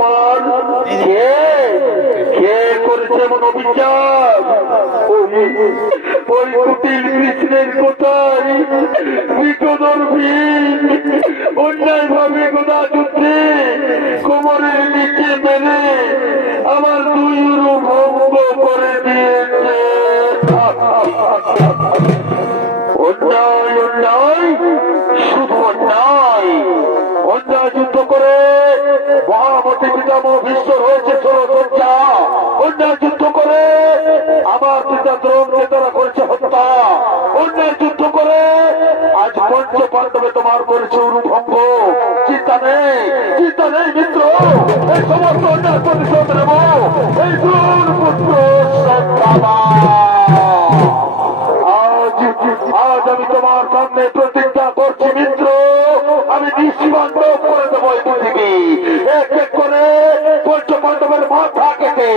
তোমার কে করেছে এমন অভিযোগ? ওই কুটিল কৃষ্ণের কোথায় অন্যায় ভাবে গোদা যুদ্ধে কোমরের নিচে মেলে আমার দুই ভঙ্গ করে দিয়েছে। অন্যায় অন্যায় শুধু অন্যায়। অন্যায় যুদ্ধ করে মহামতি পিতামহ ভীষ্ম হয়েছে 16 শয্যা। অন্যায় যুদ্ধ করে আমার পিতা দ্রোণকে তারা করেছে হত্যা। অন্যায় যুদ্ধ করে আজ পঞ্চ পাণ্ডবে তোমার করেছে উরুভঙ্গ। চিন্তা নেই মিত্র, এই সমস্ত অন্যায় প্রতিশোধ নেব এই দ্রোণ পুত্র আজ আমি তোমার সামনে প্রতিজ্ঞা করছি মিত্র, আমি নিঃসীমান্তব করে দেবো এই পৃথিবী। এক এক করে পঞ্চপাণ্ডবের মাথা কেটে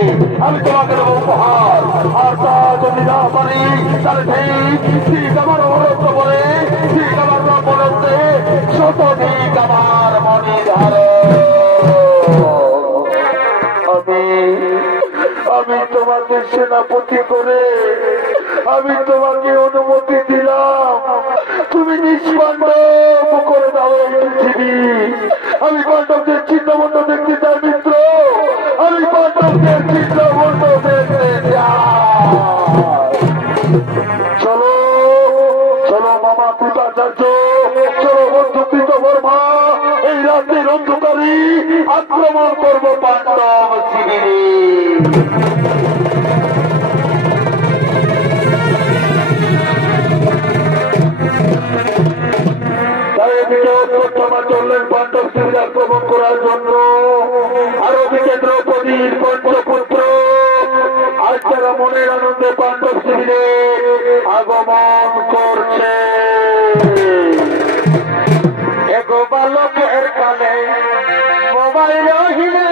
আমি তোমাকে দেবো উপহার। আর তা যদি না পারি তাহলে ঠিক আমার অনুরোধ বলে ঠিক আমার বলতে শতদিক আমার মনে ধারো। আমি তোমাকে সেনাপতি করে আমি তোমাকে অনুমতি দিলাম, তুমি নিষ্পাণ্ডব করে দাও এই পৃথিবী। আমি পাণ্ডবদের চিহ্নবন্ধ দেখতে চাই মিত্র, আমি পাণ্ডবদের চিহ্নবন্ধ দেখতে চাই। চলো চলো মামা কৃপাচার্য, চলো বন্ধু কৃত বর্মা, এই রাত্রির অন্ধকারী আক্রমণ করবো পাণ্ডব শিবিরে। চললেন পাণ্ডব শিবির আক্রমণ করার জন্য। আর ওদিকে দ্রৌপদীর পঞ্চপুত্র আজ তারা মনের আনন্দে পাণ্ডব শিবিরে আগমন করছে। এগো বালকের কালে মোবাইল রহিলে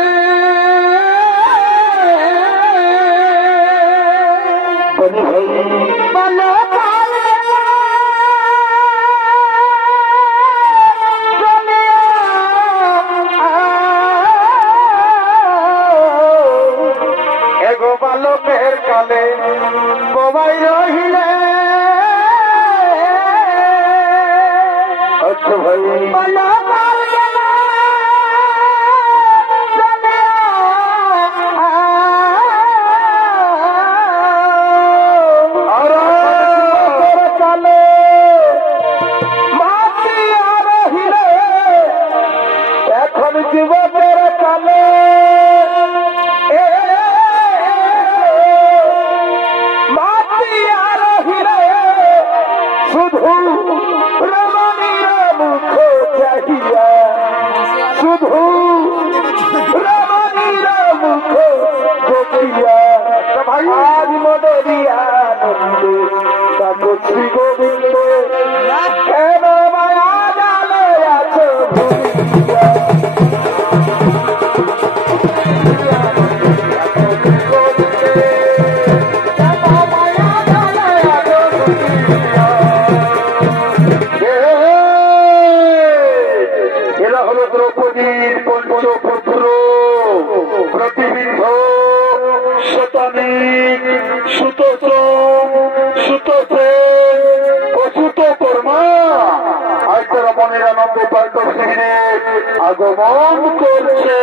বালকের কালে বোবাই রহিলে। আচ্ছা ভাই এখন যুবকের কালে শুধু রমণীর মুখ চাহিয়া, শুধু রমণীর মুখ দেখিয়া আজ মনেরিয়া শ্রী গোবিন্দ কেন মায়া জালে আছো ভূমিয়া। দ্রৌপদীর পঞ্চপুত্র প্রতিবিম্ব শতানিক সুতোসেন ও সুতকর্মা আজ তারা মনের আনন্দে পাণ্ডব শিবিরে আগমন করছে।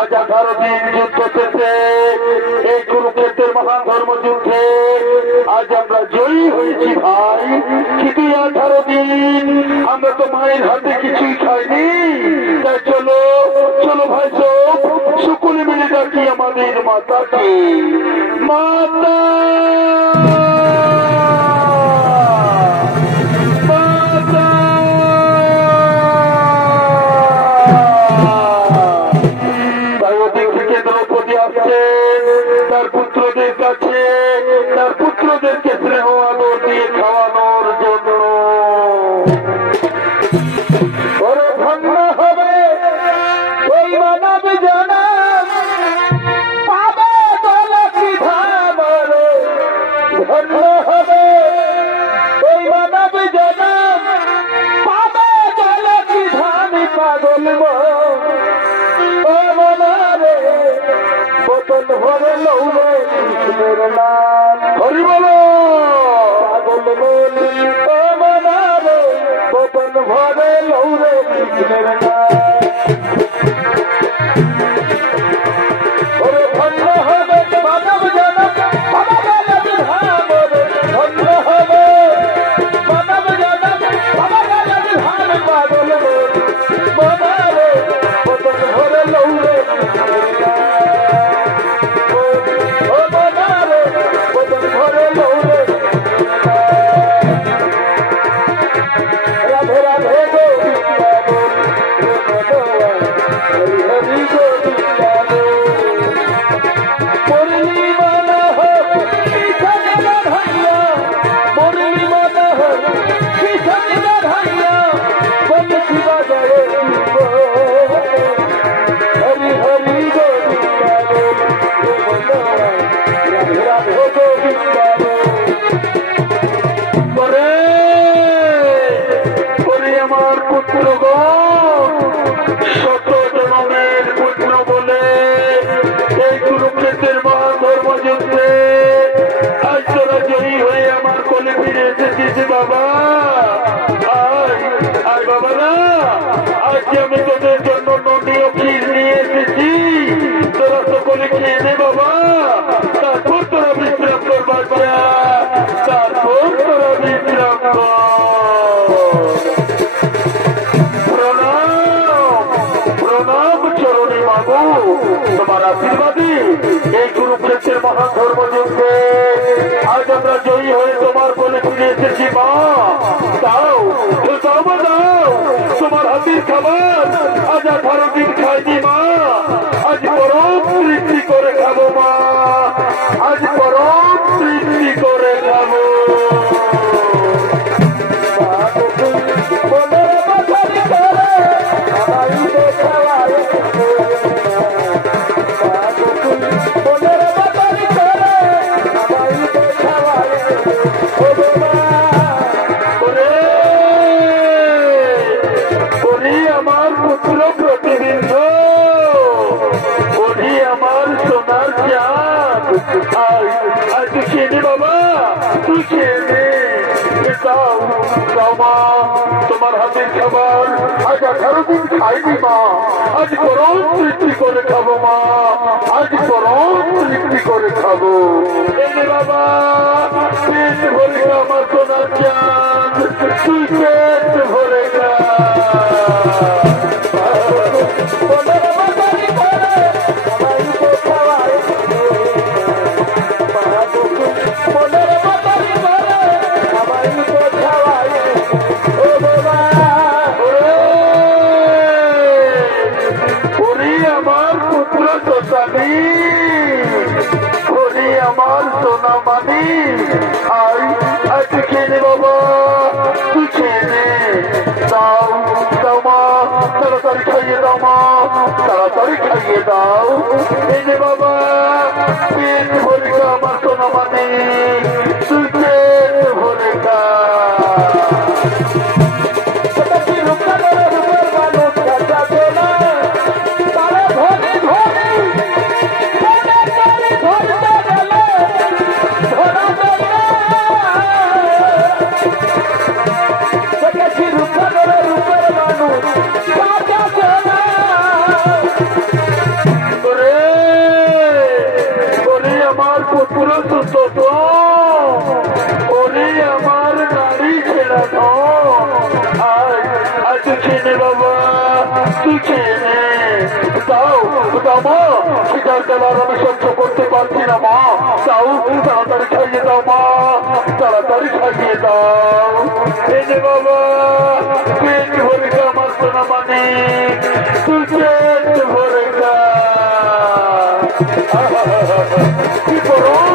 আজ 18 দিন যুদ্ধ শেষে এই কুরুক্ষেত্রের মহান ধর্মযুদ্ধে আজ আমরা জয়ী হয়েছি ভাই। কিন্তু 18 দিন আমরা তো মায়ের হাতে কিছুই খাইনি। তাই চলো চলো ভাই সব সকলে মিলে ডাকি আমাদের মাতাকে। মাতা তার পুত্রদের কাছে তার পুত্রদেরকে স্নেহ আদর দিয়ে খাওয়ানোর জন্য। ওরে ধন্য হবে ওই মানব জনম পাবে বলে কি ভাবরে। ধন্য হবে ওই মানব জনম পাবে বলে কি ভাবি পাগল ও মনারে বতন ভরে লৌরে কৃষ্ণের নাম হরি বলো পাগল বলি ও মনারে বতন ভরে লৌরে কৃষ্ণের নাম। ওরে ধন্য হবে মানব জনম বাবা বলে বিধান। ধন্য হবে মানব জনম বাবা বলে বিধান। পাগল মনারে বতন ভরে লৌরে কৃষ্ণের নাম। রাধে রাধে মুরলি মনোহর কৃষ্ণ রাধাইয়া মুরলি মনোহর কৃষ্ণ রাধাইয়া বংশী বাজারে হরি হরি গোবিন্দ রাধে রাধে গোবিন্দ। আমার পুত্রগণ শত জনমের পুত্র বলে এই কুরুক্ষেত্রের মহান ধর্মযুদ্ধে আজ তোরা জয়ী হয়ে আমার কোলে ফিরে এসেছিস বাবা। আয় বাবা না আজকে আমি তোদের জন্য নদী ও ক্ষীর নিয়ে এসেছি। তোরা সকলে খেয়ে নে বাবা। তারপর তোরা বিশ্রাম কর বাচ্চা। তারপর তোরা বিশ্রাম কর। তোমার আশীর্বাদী এই কুরুক্ষেত্রের মহান ধর্মযুদ্ধে আজ আমরা জয়ী হয়ে তোমার কোলে ফিরে এসেছি মা। দাও দাও তোমার হাতির খাবার আজ 18 দিন খাইনি মা। আজ পরম তৃপ্তি করে খাবো মা। আজ পরম তৃপ্তি করে খাবো। আমার পুত্র প্রতিবিম্ব ওরি আমার সোনার চাঁদ। আজ তুই খেয়ে নে বাবা তুই খেয়ে নে। মা তোমার হাতের খাবার আজ 18 দিন খাইনি মা। আজ পরম তৃপ্তি করে খাবো মা। আজ পরম তৃপ্তি করে খাবো। এনে বাবা পেট ভরে খা আমার সোনার চাঁদ। তুই পেট ভরে খা। আমার পুত্র তোতানি আমার সোনা মানি আই তুই খেয়ে নে বাবা, তুই খেয়ে নে। দাও দাও মা, তাড়াতাড়ি খাইয়ে দাও মা, তাড়াতাড়ি খাইয়ে দাও। এই নে বাবা, পেট ভরে খা আমার সোনা মানি, তুই পেট ভরে খা। আমি সহ্য করতে পারছি না মা, তাও তাড়াতাড়ি খাইয়ে দাও মা, তাড়াতাড়ি খাইয়ে দাও। এনে বাবা, পেট ভরে খা আমার সোনা মানে, তুই পেট ভরে খা। কি করো মা,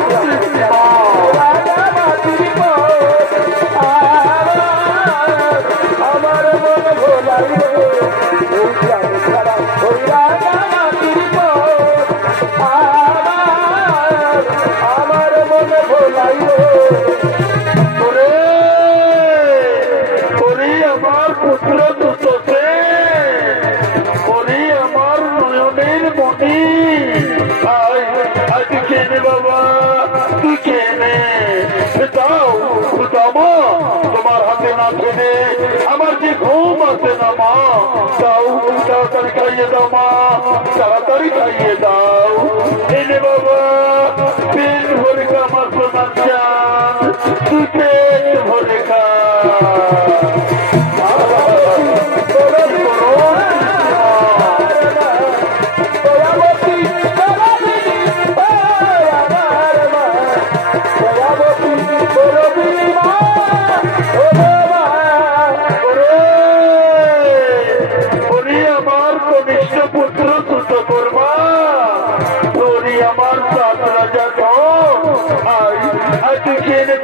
আমার মন ভোলাই আমার পুত্র দুটোতে, ওরে আমার নয়নের মনি, আয় তুই খেয়ে নে বাবা, তুই খেয়ে নে। দাও মা, তোমার হাতে না খেলে আমার যে ঘুম আসে না মা, দাও তাড়াতাড়ি খাইয়ে দাও মা, তাড়াতাড়ি খাইয়ে দাও। এনে বাবা, পেট ভরে খা আমার সোনার চাঁদ, তুই পেট ভরে খা।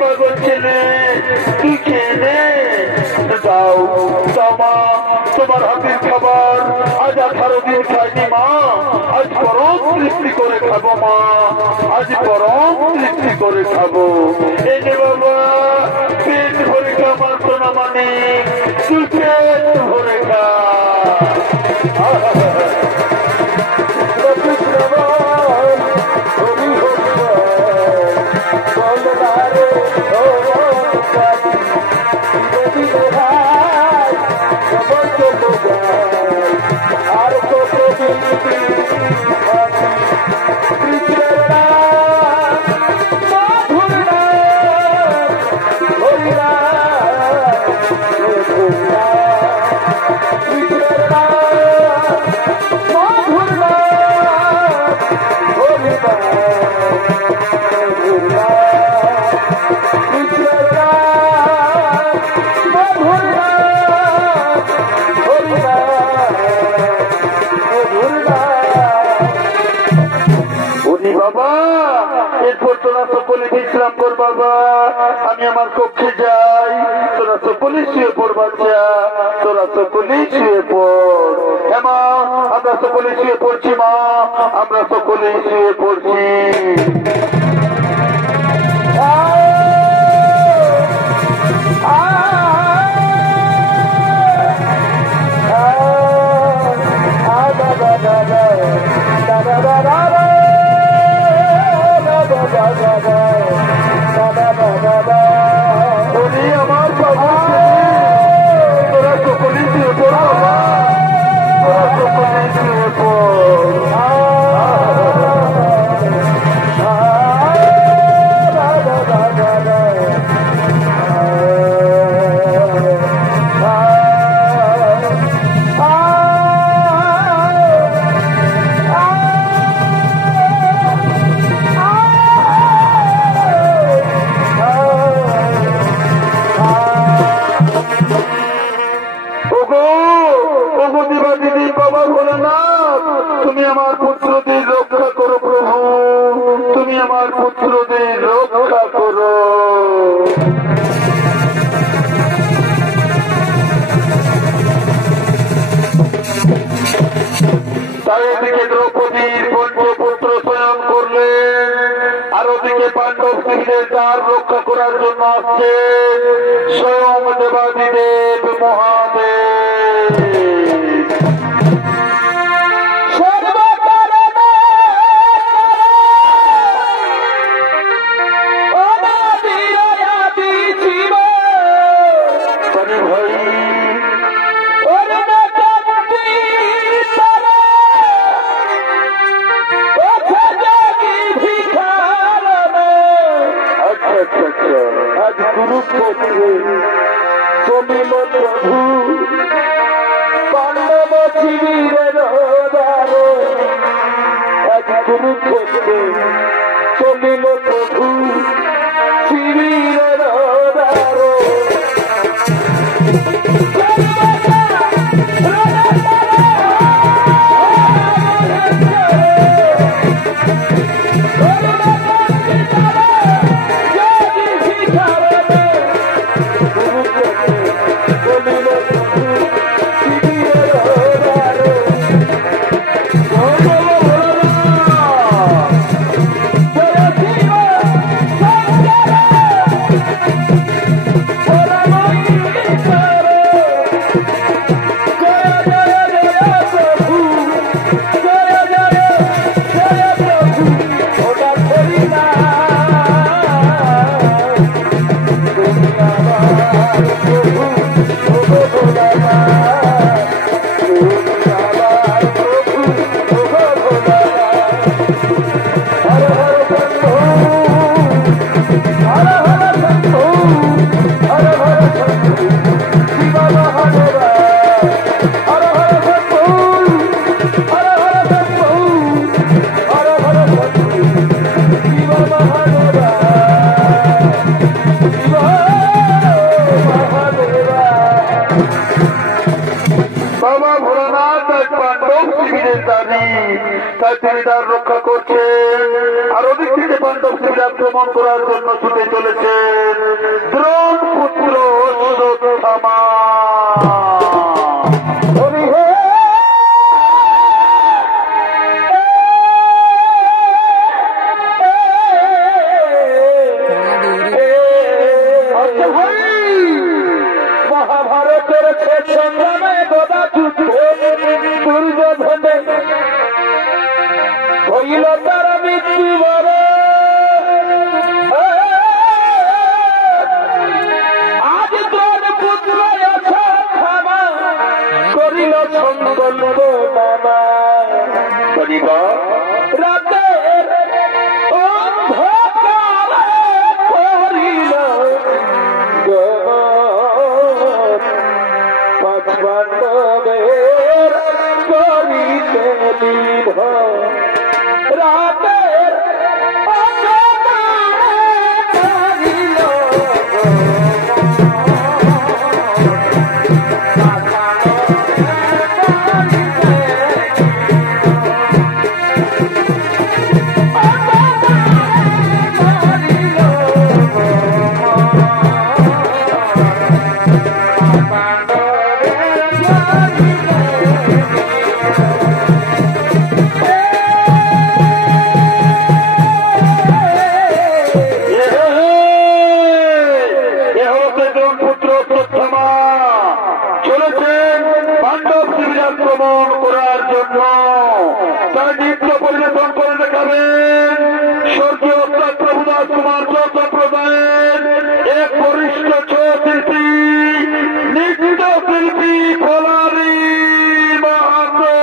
পাগল ছেলে, তুই খেয়ে নে। দাও দাও মা, তোমার হাতের খাবার আজ 18 দিন খাইনি মা, আজ পরম তৃপ্তি করে খাবো মা, আজ পরম তৃপ্তি করে খাবো। এনে বাবা, পেট ভরে খা আমার সোনা মানে, তুই পেট ভরে খা। বাবা, এরপর তোরা সকলে বিশ্রাম কর বাবা, আমি আমার কক্ষে যাই, তোরা সকলে শুয়ে পড় বাচ্চা, তোরা সকলে শুয়ে পড়। হ্যাঁ মা, আমরা সকলে শুয়ে পড়ছি মা, আমরা সকলে শুয়ে পড়ছি। আমার তোরা সকলে শুয়ে পড় বাবা, তোরা সকলে শুয়ে পড়। পুত্রদের রক্ষা করো। তাই ওদিকে দ্রৌপদীর পঞ্চপুত্র স্বয়ং করলেন, আর ওদিকে পাণ্ডব শিবিরের দ্বার রক্ষা করার জন্য আসছে স্বয়ং দেবাদিদেব মহাদেব। আজ কুরুক্ষেত্রে চলিল প্রভু পাণ্ডব শিবিরের দ্বারে, আজ কুরুক্ষেত্রে চলিল প্রভু শিবিরের দ্বারে। রক্ষা করছেন, আর ওদিক থেকে পাণ্ডব শিবির আক্রমণ করার জন্য ছুটে চলেছেন দ্রোণ পুত্র অশ্বত্থামা। মহাভারতের শেষ সংগ্রামে গদা যুদ্ধে দুর্যোধনে হইল তার মৃত্যুবরণ। আজ দ্রোণ পুত্র অশ্বত্থামা করিল সংকল্প নামা, রাতের অন্ধকারে করিল গমন, পাঁচ পাণ্ডবের করিতে নিধন। রাতের আক্রমণ করার জন্য তার নৃত্য পরিবেশন করে দেখাবেন স্বর্গীয় প্রভুদাস কুমার সম্প্রদায়ের এক বরিষ্ঠ শিল্পী, নৃত্য শিল্পী ফলারি মাহাতো।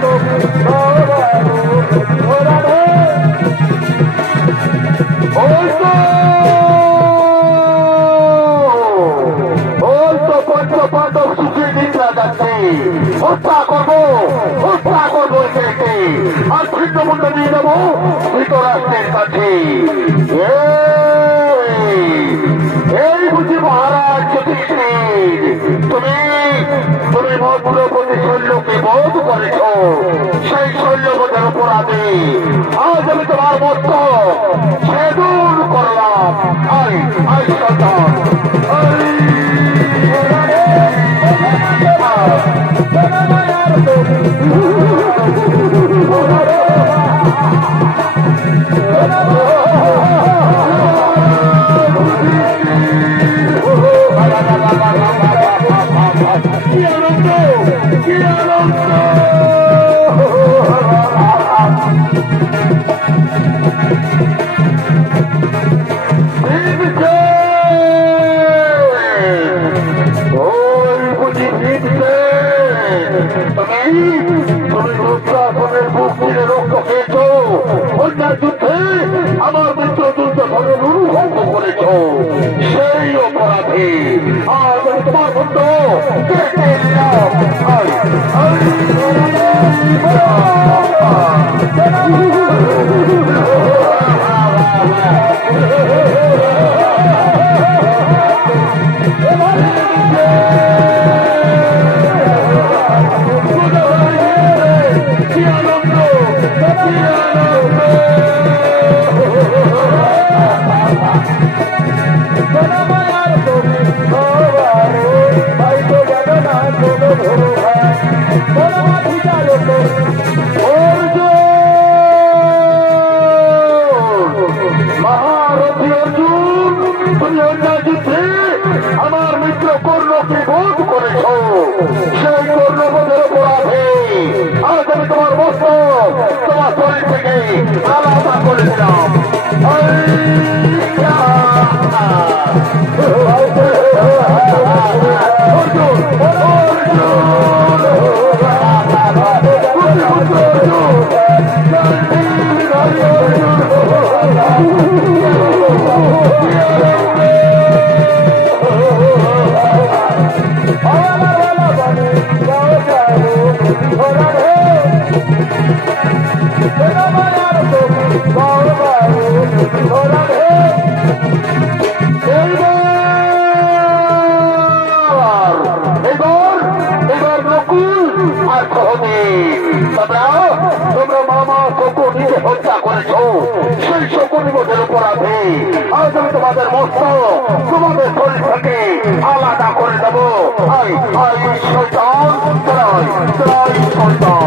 Thank you. আর ছিন্নমূল্য নিয়ে যাবো ধৃতরাষ্ট্রের কাছে। এই বুঝি মহারাজ যুধিষ্ঠির, তুমি মধুরপতি শৈল্যকে বধ করেছ। সেই শৈল্যবোধের অপরাধে আজ আমি তোমার মত ছেদন করলাম। আই আই সন্তান, আমার মিত্র যুদ্ধ ধ্বংস করেছ। সেই অপরাধে আজ আমি তোমার বন্ধু আমার মিত্র কর্ণকে বোধ করেছ। সেই কর্ণবোধের অপরাধে আজ আমি তোমার মস্তক তোমার শরীর থেকে আলাদা করে দিলাম। তোমরা মামা শকুনিকে হত্যা করেছ। সেই শকুনিবোধের অপরাধে আজ আমি তোমাদের মস্তক তোমাদের শরীর থেকে আলাদা করে দেবো। শয়তান, শয়তান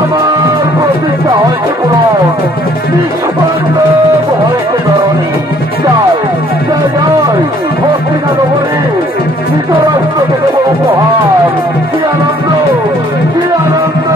আমার প্রতিষ্ঠা হয়েছে পুরন, নিষ্পন্ন হয়েছে ধরণী। জয় জয় জয় হস্তিনা নগরী ধৃতরাষ্ট্রকে দেব উপহার। কি আনন্দ, কি আনন্দ!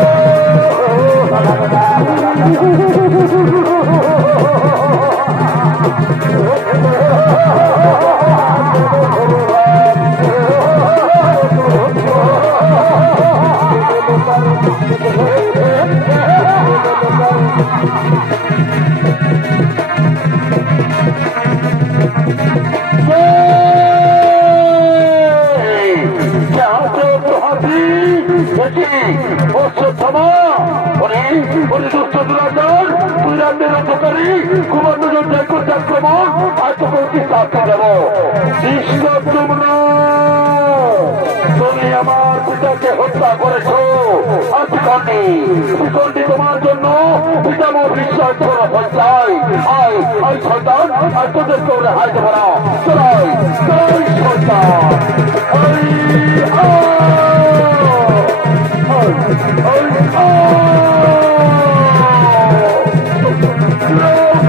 তুমি আমার পিতাকে হত্যা করেছ। শিখণ্ডী তোমার জন্য পিতামহ বিশ্বাস করা পঞ্চায়। আয় আয় সন্তান, আর তোদের তোরে হাইতে পারা চলাই চলাই সন্তান। No!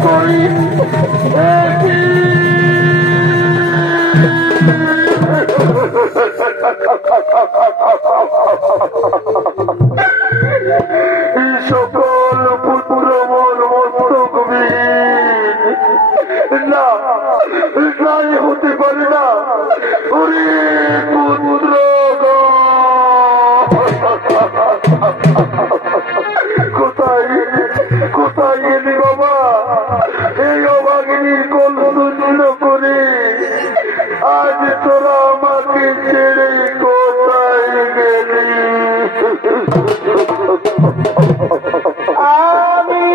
করি সকল পুত্র মন মস্তকবিহীন না নাই হতে পারে না ওরে পুত্র কোথায় কোথায় গেলি বাবা এই অভাগিনীর কোল সুন্দর করে আজ তোরা আমাকে ছেড়ে কোথায় গেলি আমি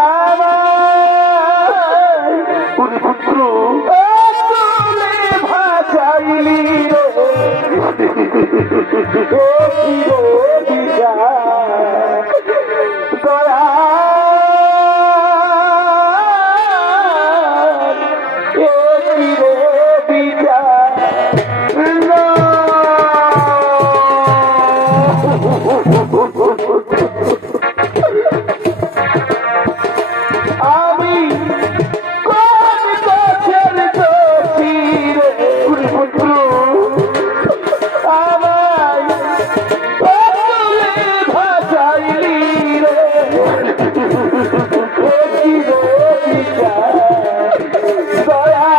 আমার পুত্র ভাজাইলি দয়া আমি কোন গাছের দোষী রে পুত্র আমায় ভাসাইলি রে দয়া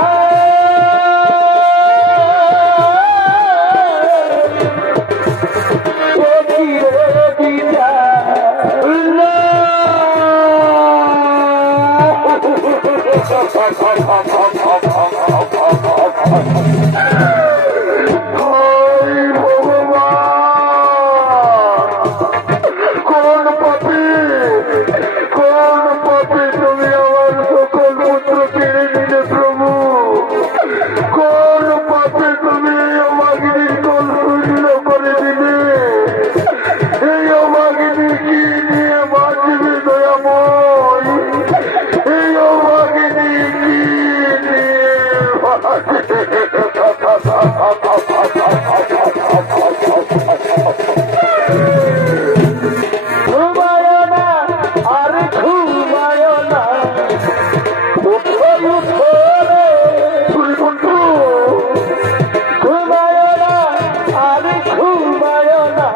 কোন পাপী তুমি আমার সকল পুত্র কেড়ে নিলে প্রভু কোন পাপী তুমি অভাগিনীর কোল শূন্য করে দিলে এই অভাগিনী কি নিয়ে বাঁচবে দয়াময় এই অভাগিনী কি নিয়ে ঘুমায় না আর ঘুমায় না ঘুমায় না আর ঘুমায় না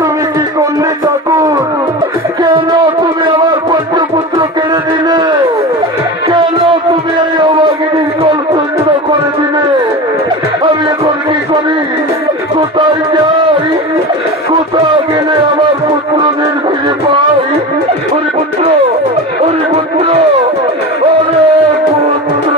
তুমি কি করলে ঠাকুর কেন তুমি আমার পঞ্চপুত্র কেড়ে দিলে কেন তুমি এই অভাগিনীর কল শূন্য করে দিলে আমি এখন কি করি কোথায় যাই কোথায় গেলে আমার পুত্রদের ফিরে পাই ওরে পুত্র ওরে পুত্র ওরে পুত্র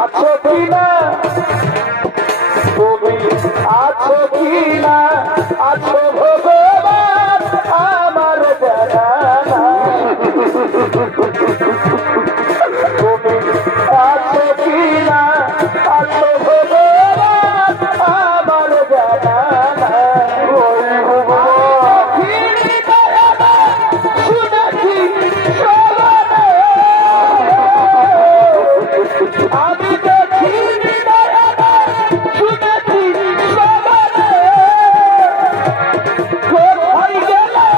আছো কিনা তুমি, আছো কিনা, আছো ভগবান আমার জানা তুমি, আছো কিনা, আছো ভগবান আমার জানা শুনেছি আমি দেখিনি শুনেছি কোথায় গেলে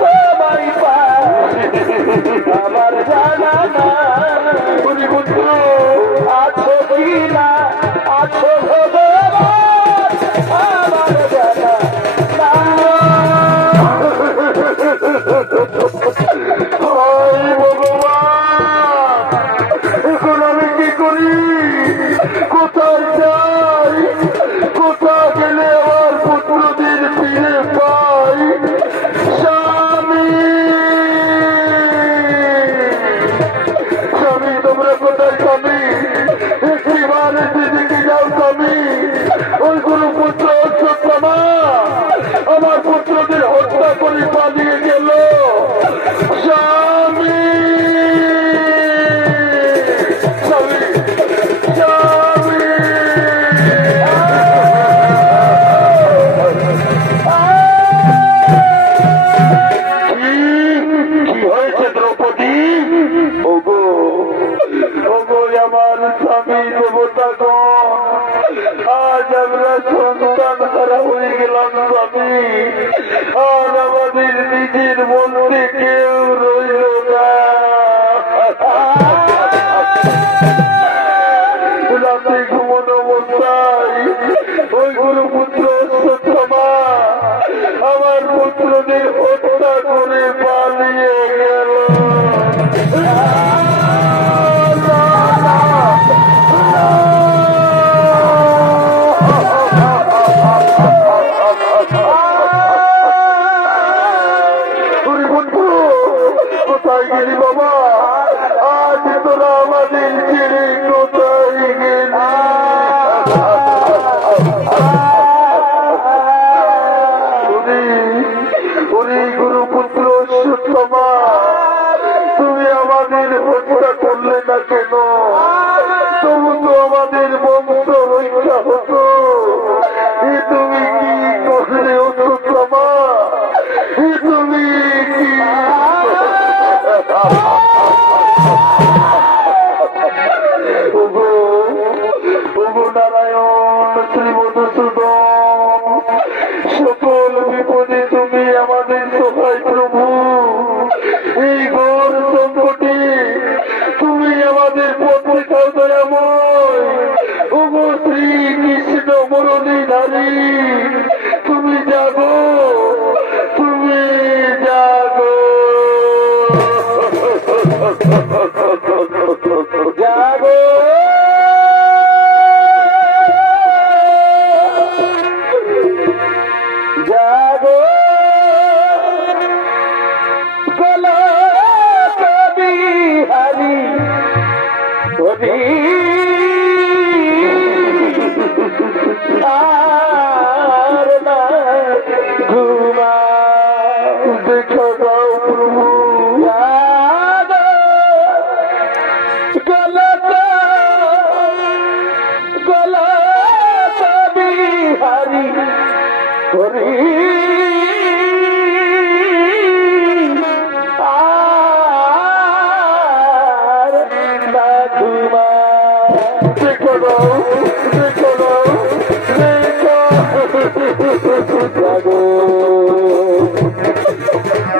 তোমায় আমার জানা না আছো কিনা, আছো ভগবান আমার জানা এখন আমি কি করি? কোথায় যাই? কোথায় গেলে আমার পুত্রদের ফিরে পাই? স্বামী, স্বামী তোমরা কোথায়? স্বামী একটিবার দিদিকে যাও। স্বামী ওই কোনো পুত্র অশ্বত্থামা আমার পুত্রদের হত্যা করে পালিয়ে গেল। স্বামী, স্বামী, স্বামী। কি হয়েছে দ্রৌপদী? ওগো, ওগো আমার স্বামী দেবতাগণ, আজ আমরা সন্তান হারা হয়ে গেলাম। স্বামী, আর আমাদের নিজের মধ্যে কেউ রইল না। রাতে ঘুমন অবস্থায় ওই গুরুপুত্র অশ্বত্থামা আমার পুত্রদের হত্যা করে পালিয়ে গেল। কোথায় গেলি বাবা? আজ তোরা আমাদের ছেড়ে কোথায় গেলি? ওরে গুরুপুত্র অশ্বত্থামা, তুমি আমাদের হত্যা করলে না কেন? তবু তো আমাদের বংশ রক্ষা হতো। তুমি কি করলে অশ্বত্থামা? তুমি কি? নারায়ণ শ্রী মধুসূদন, সকল বিপদে তুমি আমাদের সহায় প্রভু। এই ঘোর সংকটে তুমি আমাদের পথে থাও দয়াময়। ওগো শ্রী কৃষ্ণ মুরলীধারী, তুমি জাগো, তুমি জাগো, জাগো। জাগো গলা কবি হারি কবি আর না ঘুমা দেখো গাও প্রভু। জাগো গলা কবি হারি করি আর না ঘুমা। দেখো দেখো দেখো জাগো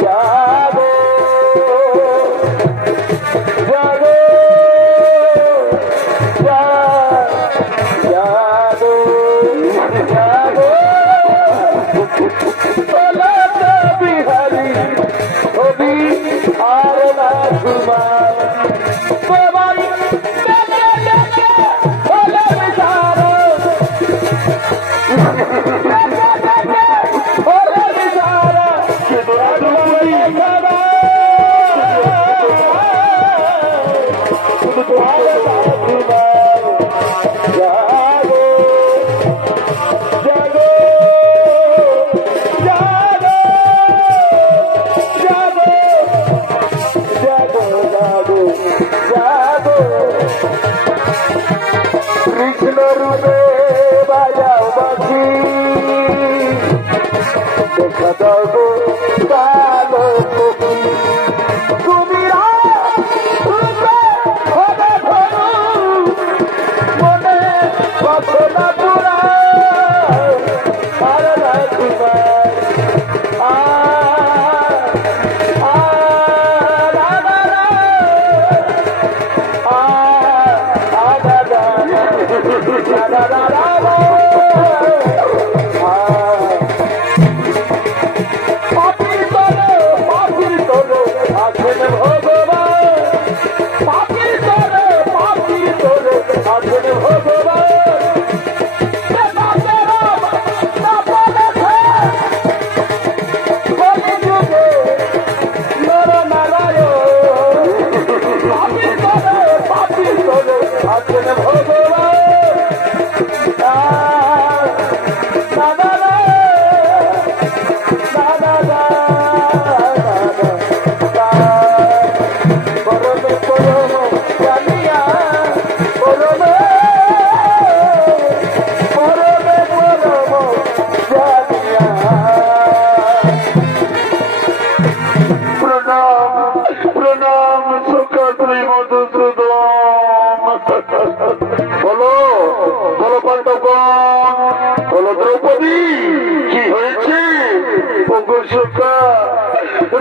জাগো জাগো জাগো জাগো বিহারি কবি আর না ঘুমা।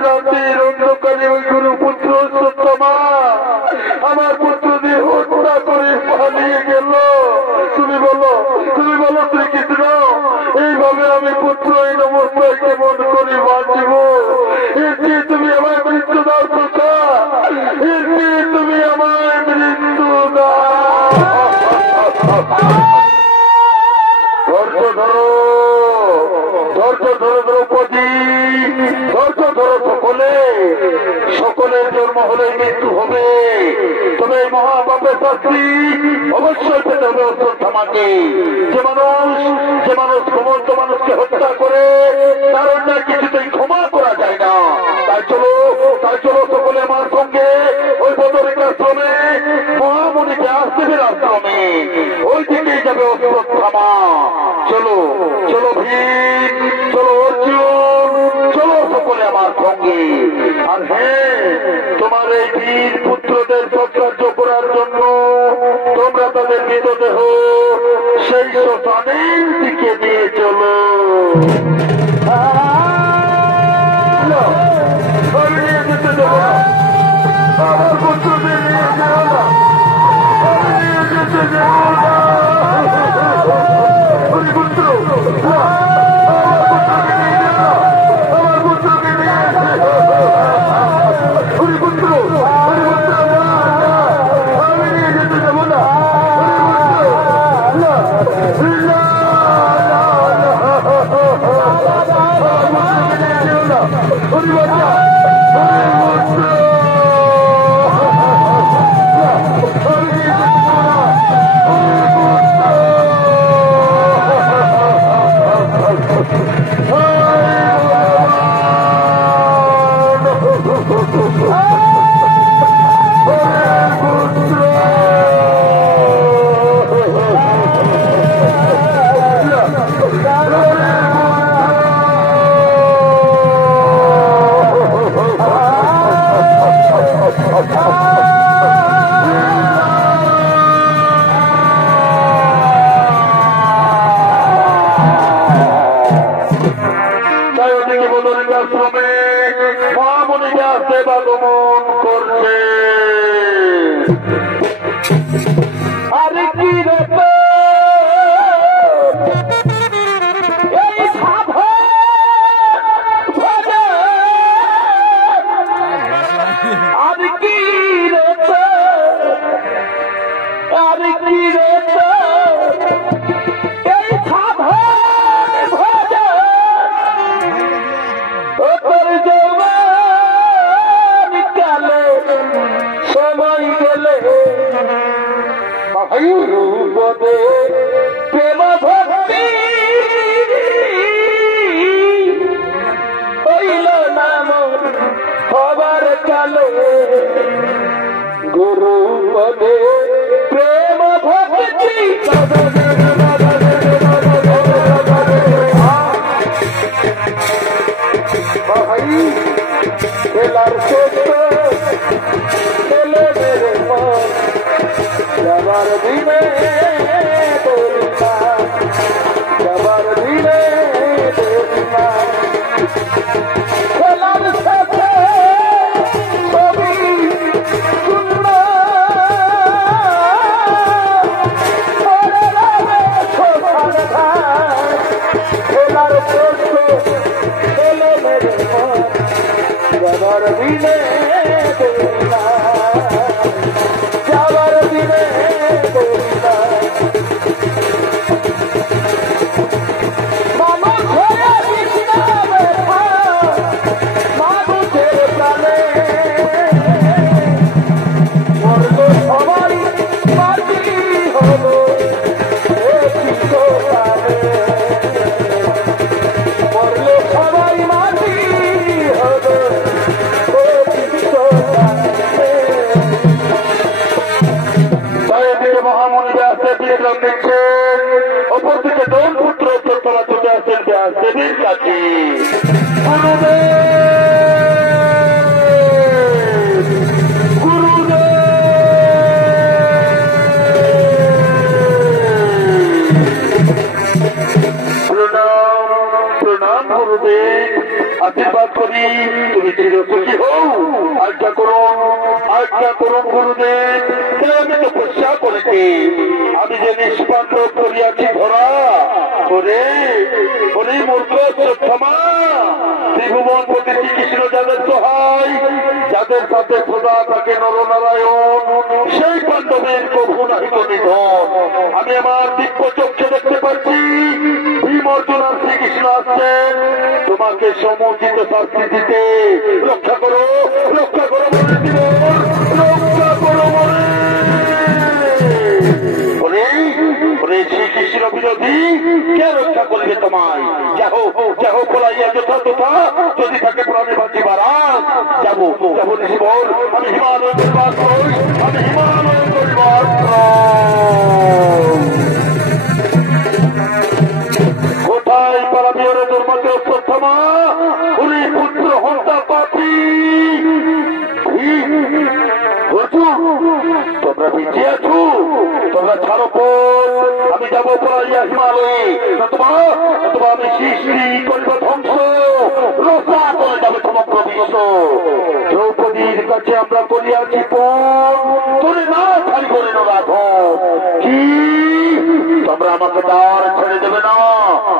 রাতের অন্ধকারে ওই গুরুপুত্র সত্যমা আমার পুত্র দিয়ে হত্যা করে পালিয়ে গেল। তুমি বলো শ্রীকৃষ্ণ, এইভাবে আমি পুত্র এই অবস্থায় কেমন করে বাঁচিব? এটি তুমি আমার মৃত্যু দাও কথা, এটি তুমি আমার মৃত্যু দাও। ধৈর্য ধরো, ধৈর্য ধরো দ্রৌপদী, ধৈর্য ধরো। সকলের জন্ম হলে মৃত্যু হবে, তবে এই মহাপাপের শাস্তি অবশ্যই পেতে হবে অশ্বত্থামাকে। যে মানুষ সমস্ত মানুষকে হত্যা করে তার অন্যায় কিছুতেই ক্ষমা করা যায় না। তাই চলো সকলে আমার সঙ্গে ওই বদরিক আশ্রমে মহামণিকে আসতে আশ্রমে ওই দিকেই যাবে অশ্বত্থামা। চলো ভীম, চলো অর্জুন, চলো সকলে আমার সঙ্গে। আর হ্যাঁ, তোমার এই বীর পুত্রদের সৎকার্য করার জন্য তোমরা তাদের মৃতদেহ সেই শ্মশানের দিকে নিয়ে চলো। আমি নিয়ে যেতে দেবো না, আমার পুত্রদের নিয়ে যাও না, আমি নিয়ে যেতে দেবো না। পুত্র মহামণিরা সেবা গমন করছে। আরে কি রে প্রেম ভক্তি হইল নাম হবার কালে, গুরু পদে প্রেম ভক্তি খেলার সত্য খেলে মেরে মন যাবার দিনে যাবার দিনে খেলার সাথে ছবি সুন্দর নাম নিচ্ছেন অপরদিকে দল পুত্র উত্তরতলা চলে আসছেন ব্যাস দেবীর কাছে আশীর্বাদ করি তুমি চিরসুখী হও আজ্ঞা করুন গুরুদেব আমি তপস্যা করেছি আমি যে নিষ্পান্ন করিয়াছি ধরা করে ওরে মূর্খ শ্রদ্ধমা ত্রিভুবনপতি শ্রীকৃষ্ণ যাদের সহায় যাদের সাথে সদা থাকে নরনারায়ণ সেই পাণ্ডবের প্রভু নাহিত নিধন আমি আমার দিব্য চক্ষে দেখতে পাচ্ছি ভীম অর্জুন আর শ্রীকৃষ্ণ আসছেন তোমাকে সমুচিত শাস্তি দিতে রক্ষা করো রক্ষা করো শ্রীকৃষ্ণ বিরোধী কে রক্ষা করবে তোমায় যাহো পলাইয়া যথা তথা যদি থাকে প্রাণী বাঁচিবার যাবো বল আমি হিমালয় পরিবার আমি হিমালয় পরিবার কোথায় পালাবি ওরে দুর্মতে প্রথমা উনি পুত্র হত্যা পাপি তোমরা বেঁচে আছো তোমরা ছাড়ো আমি যাবো পড়াইয়া হিমালয়ে নতুবা আমি সৃষ্টি করিব ধ্বংস রসা করে যাবে সমগ্র বিশ্ব দ্রৌপদীর কাছে আমরা করিয়াছি তোরে না খালি করে রাধ কি তোমরা আমাকে দ্বার ছেড়ে দেবে না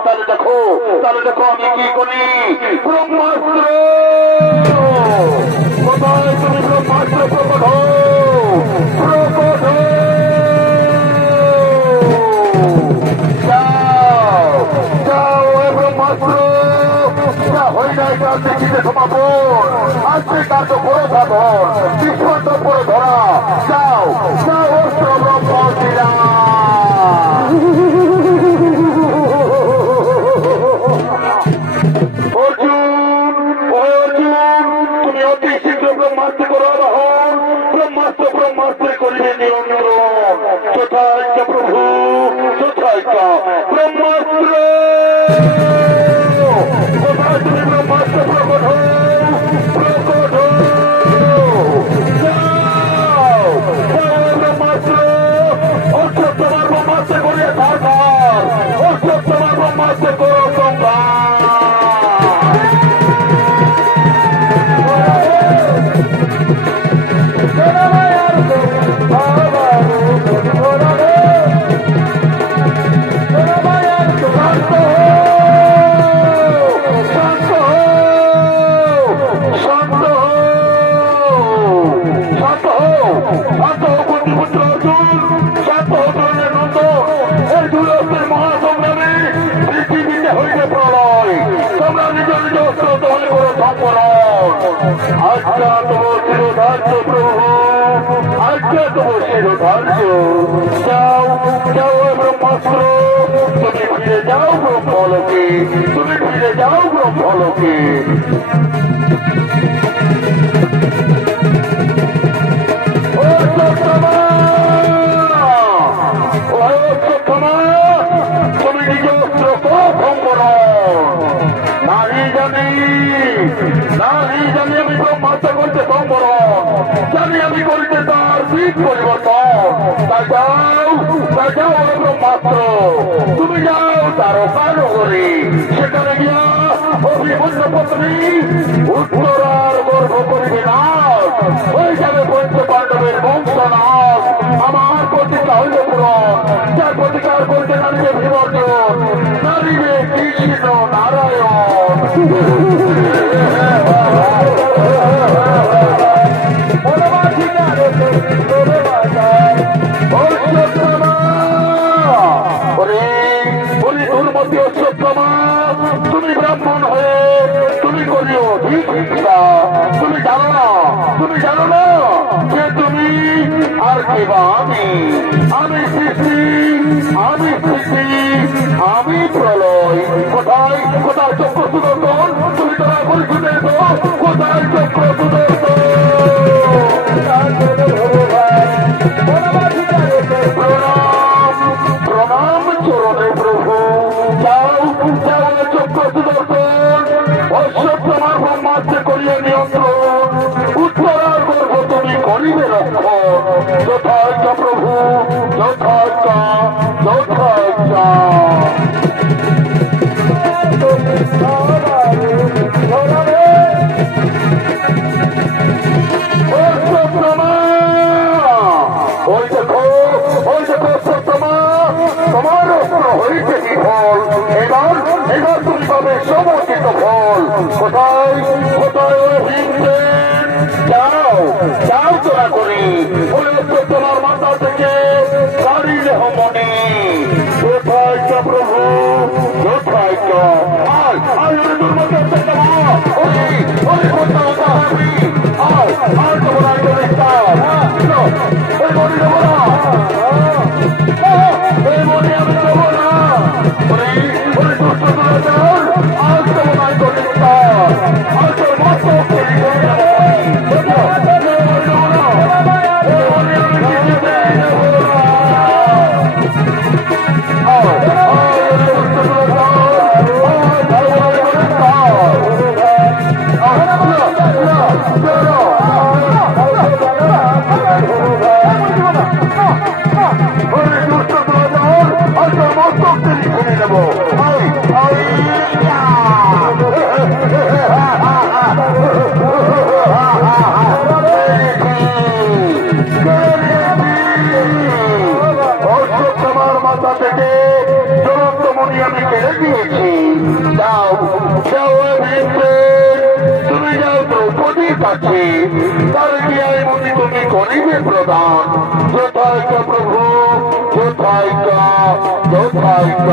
তাহলে দেখো আমি কি করি ব্রহ্মাস্ত্র কোথায় তুমি ব্রহ্মাস্ত্র প্রকট সমাপন আজকে কার্য বড় সাধন বিশ্বন্ত করে ধরা যাও অস্ত্র ব্রহ্ম অর্জুন তুমি অতি শীঘ্র ব্রহ্মাস্ত্র করো আবাহন ব্রহ্মাস্ত্র করিবে নিরন্তর যথাজ্ঞা প্রভু যথাজ্ঞা ব্রহ্মাস্ত্র কোথায় তুমি ব্রহ্মাস্ত্র প্রকট ব্রহ্মাস্ত্র অর্থ তোমার ব্রহ্মাস্ত্র করিয়া সরকার অর্থ তোমার ব্রহ্মাস্ত্র করো আজ্ঞা তোমার শিরোধার্য প্রভু আজ্ঞা তোমার শিরোধার্য যাও ব্রহ্মাস্ত্র তুমি ফিরে যাও ব্রহ্মলোকে তুমি নিজ অস্ত্র ভঙ্গর নারী জানি আমি ব্রহ্মাস্ত্র করতে সম্বরণ জানি আমি করিতে তার দিক পরিবর্তন তা যাও ব্রহ্মাস্ত্র তুমি যাও তার কারণে সেখানে গিয়া অভিমন্য পত্নী উত্তরার গর্ভ করিবে না হয়ে যাবে পঞ্চ পাণ্ডবের বংশনাশ আমার প্রতিজ্ঞা হইল পূরণ যার প্রতিকার করতে নারীবে ভীমর্জন নারীবে কৃষ্ণ নারায়ণ তুমি ব্রাহ্মণ হয়ে তুমি করিও তুমি জানো না যে তুমি আর কেবা আমি সৃষ্টি আমি প্রলয় কোথায় চক্র সুদর্শন তুমি তোরা পরিশুদ্ধ কোথায় চক্র সুদর্শন প্রণাম যথার্থ প্রভু যথার্থ যথার্থ ওই দেখো সত্যমা তোমার অস্ত্র হইতে বিফল এবার তুমি পাবে সমর্পিত ফল কোথায় কোথায় ওই হিংসে যাও যাও তোরা করি ওই অস্ত্র তোমার মাথা থেকে কারিলে মনে কোথায় প্রভু কোথায় আয় আয় ওই দুর্মতি ওই কথা হবি আয় আর তো বলা ওই মনে দেবো না ওই মনে আমি দেবো না ওই দুষ্ট দুরাচার আজ তো মনে করে আর তোর মাত্র তুমি যাও দ্রৌপদীর কাছে তার গিয়ায় মনে তুমি করিবে প্রদান যথার্থ প্রভু যথার্থ যথার্থ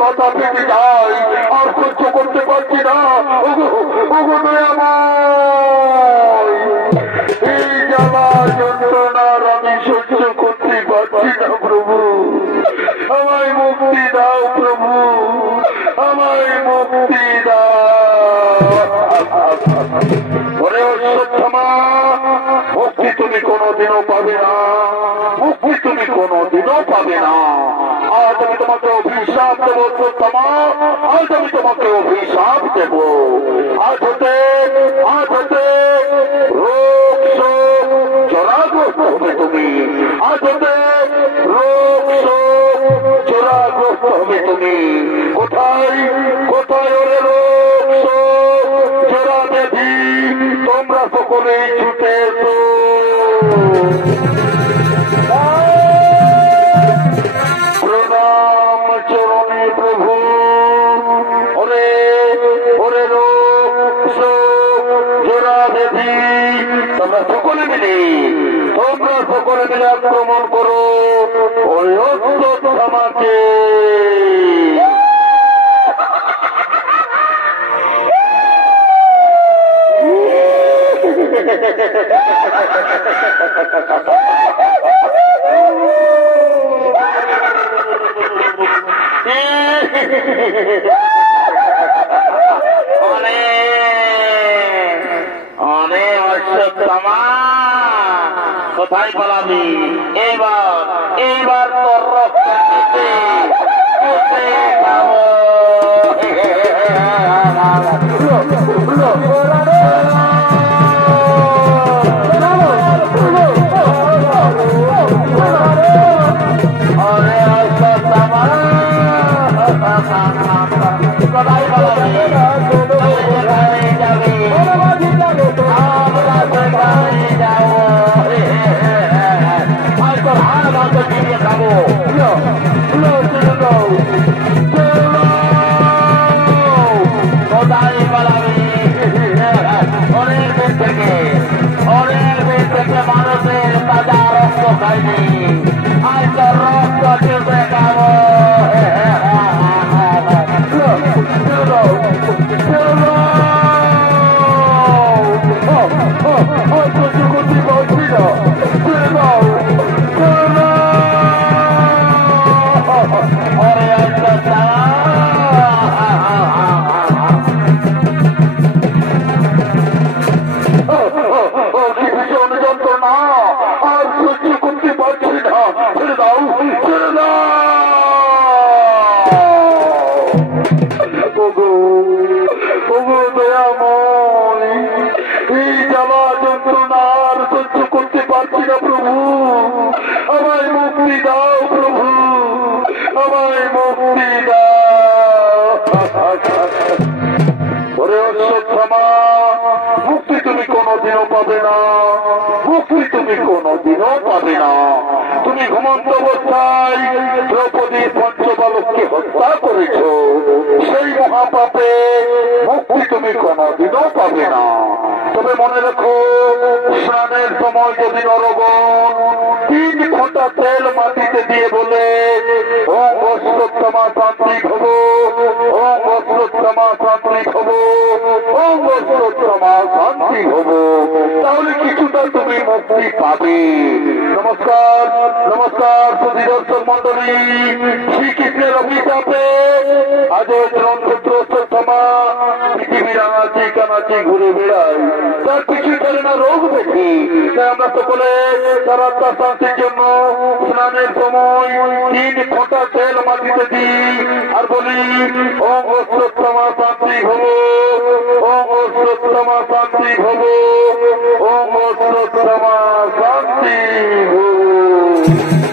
মাথা ফেটে যায় আর সহ্য করতে পারছি না এই জ্বালা যন্ত্রণার আমি সহ্য করতে পারছি না প্রভু আমায় মুক্তি দাও প্রভু আমায় মুক্তি দাও ওরে অশ্বত্থামা মুক্তি তুমি কোনোদিনও পাবে না মুক্তি তুমি কোনোদিনও পাবে না আজ আমি তোমাকে অভিশাপ দেবো অশ্বত্থামা আজ আমি তোমাকে অভিশাপ দেব আজ হতে রোগ শোক জরাগ্রস্ত হবে তুমি আজ হতে রোগ শোক জরাগ্রস্ত হবে তুমি কোথায় কোথায় ওরে রোগ শোক জরা ব্যাধি তোমরা সকলেই ছুটে এসো প্রণাম চরণে প্রভু ওরে ওরে রোগ শোক জরা ব্যাধি তোমরা সকলে মিলে আক্রমণ করো ওই অশ্বত্থামাকে অনেক অশ্বত্থামা কোথায় পালাবি এইবার তোর রক্ত খাবো কোথায় পালাবি মানুষের তাজা রক্ত খাইনি আজ তো রক্ত চেপে খাবো দাও প্রভু, আমায় মুক্তি দাও। ওরে অশ্বত্থামা, মুক্তি তুমি কোনদিনও পাবে না, মুক্তি তুমি কোনদিনও পাবে না। তুমি ঘুমন্ত অবস্থায় দ্রৌপদীর পঞ্চবালককে হত্যা করেছ, সেই মহাপাপে মুক্তি তুমি কোনদিনও পাবে না। তবে মনে রাখো, স্নানের সময় যদি নরগণ 3 ঘন্টা তেল মাটিতে দিয়ে বলে ওম অশ্বত্থামা শান্তি ভব, ওম অশ্বত্থামা শান্তি ভব, ওম অশ্বত্থামা শান্তি ভব, তাহলে কিছুটা তুমি মুক্তি পাবে। নমস্কার নমস্কার সুধীদর্শক মন্ডলী, শ্রীকৃষ্ণের অভিশাপে আজ নক্ষত্র অশ্বত্থামা পৃথিবীর আনাচি কানাচি ঘুরে বেড়ায়, তার পিছু চলে না রোগ দেখি। তাই আমরা সকলে তার আত্মার শান্তির জন্য স্নানের সময় 3 ফোঁটা তেল মাটিতে দিই আর বলি ওম অশ্বত্থামা শান্তি ভব, ওম অশ্বত্থামা শান্তি ভব, ওম অশ্বত্থামা শান্তি ভব।